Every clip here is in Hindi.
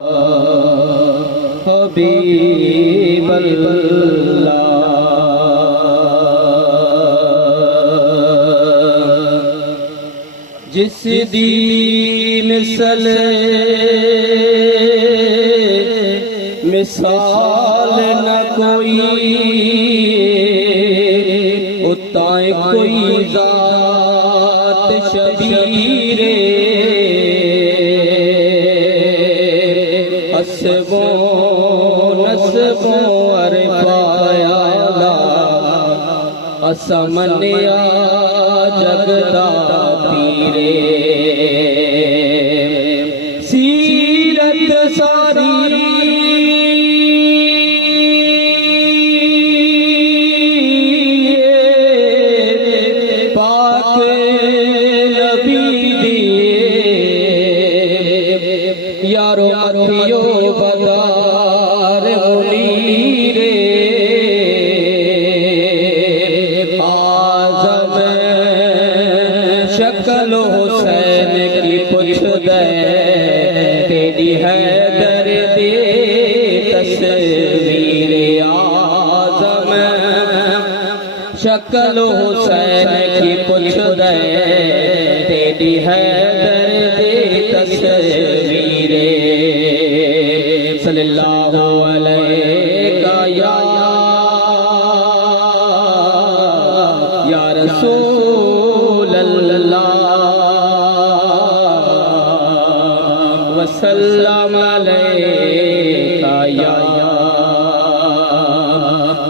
हबीबल्लाह जिस दीन सले मिसाल न कोई उताए कोई जात शबीरे असबो नसबो अरफाया असमनिया जगदा पीरे सीरत सारी पाक नबी दिए यारो अथियो बदार मुनीरे आज़म शक्ल हुसैन की पुछ दे तेरी हैदर दे तस्वीर आज़म शक्ल हुसैन की पुछ दे तेरी हैदर दे तस्वीर सल्लल्लाहु अलैका या रसूल अल्लाह वसल्लम अलैका या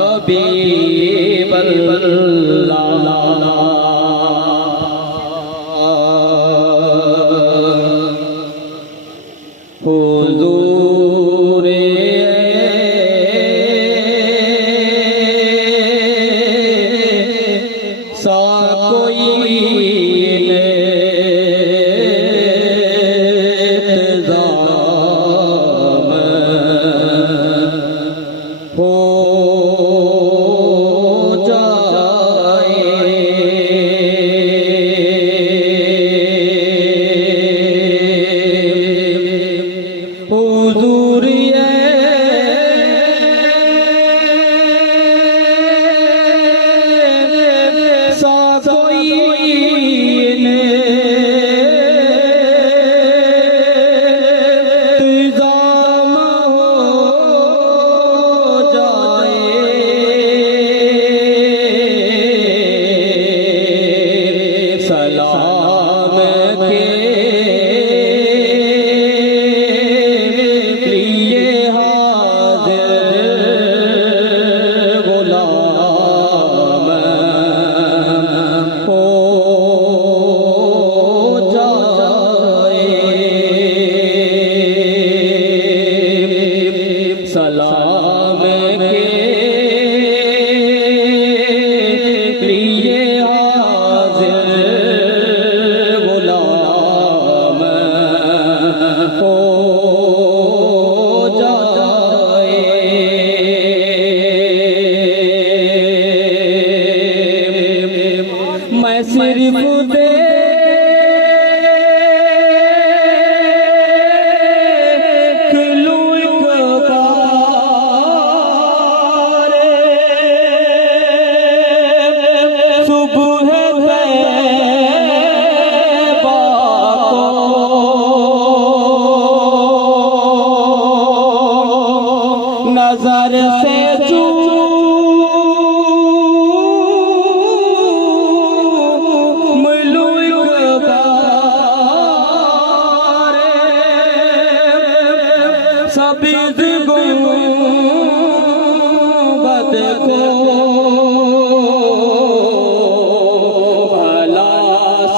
हबीबल्लाह हुजूरे सा कोई इंतज़ाम हो सलाम के लिए हाज़िर गुलाम हो जाए मैं सिर्फ दे नजर से चूम लूं सभी गुंबद को भला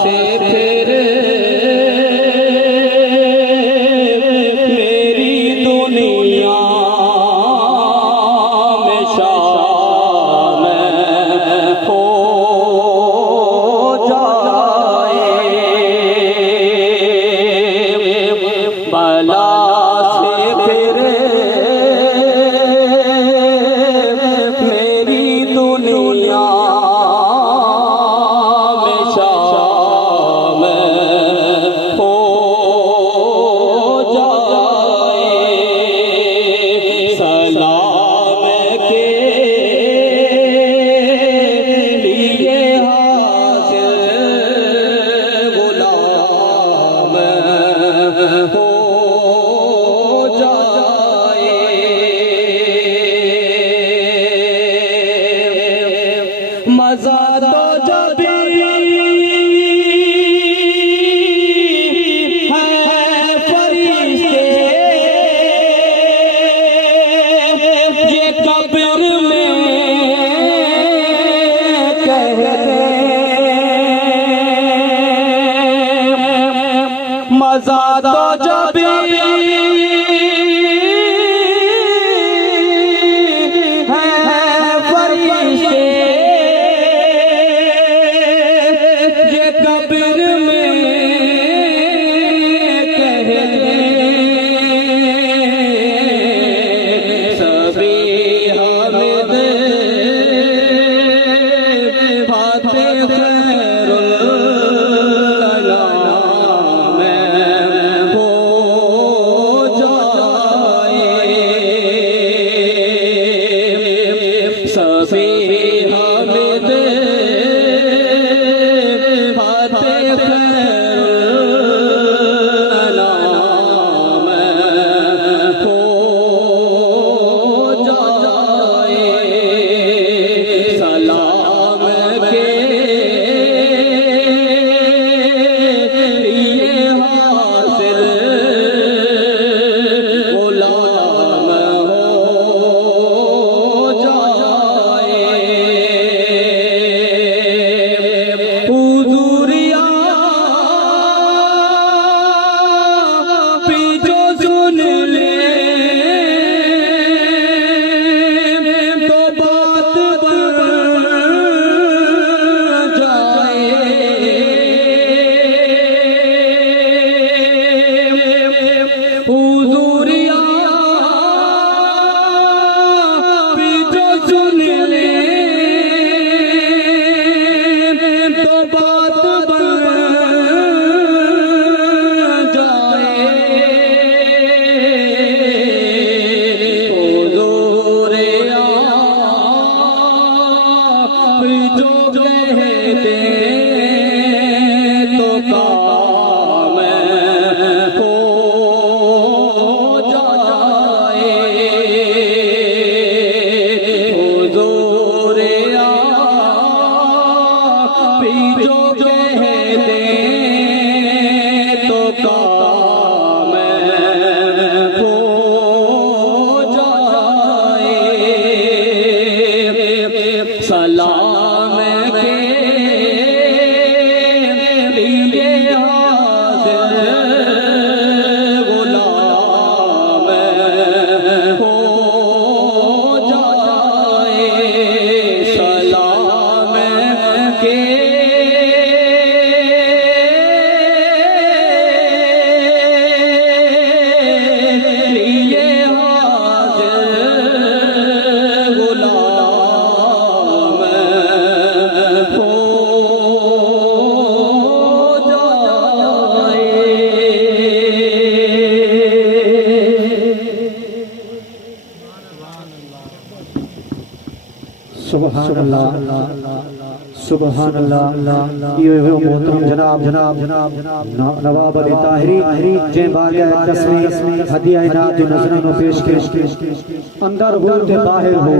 से फिर मेरी दुनिया बला से फिर सुभान अल्लाह सुभान अल्लाह। ये हो मोहतरम जनाब नवाब अली ताहिरी जे बारगाह तस्वीर हदिया इनात जो नजरां नो पेश अंदर हो ते बाहर हो।